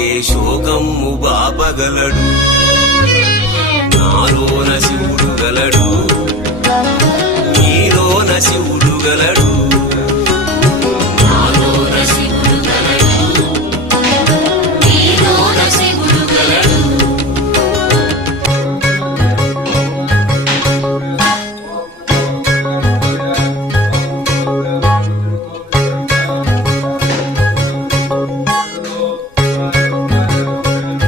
ఏ శోకమ్ము బాపగలడు నాలో నశివుడు గలడు. నీలో నశివుడు గలడు.